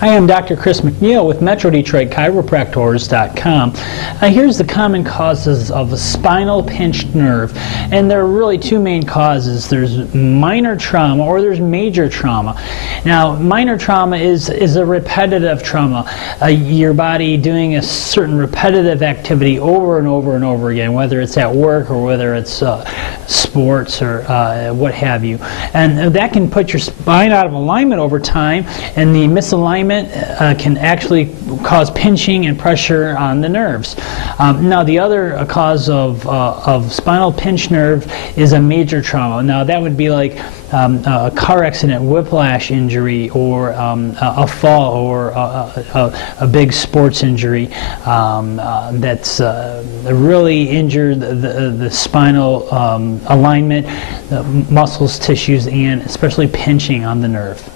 I am Dr. Chris McNeil with MetroDetroitChiropractors.com. Here's the common causes of a spinal pinched nerve, and there are really two main causes. There's minor trauma or there's major trauma. Now, minor trauma is a repetitive trauma. Your body doing a certain repetitive activity over and over and over again, whether it's at work or whether it's sports or what have you. And that can put your spine out of alignment over time, and the misalignment can actually cause pinching and pressure on the nerves. Now, the other cause of spinal pinched nerve is a major trauma. Now, that would be like a car accident, whiplash injury, or a fall, or a big sports injury that's really injured the spinal alignment, the muscles, tissues, and especially pinching on the nerve.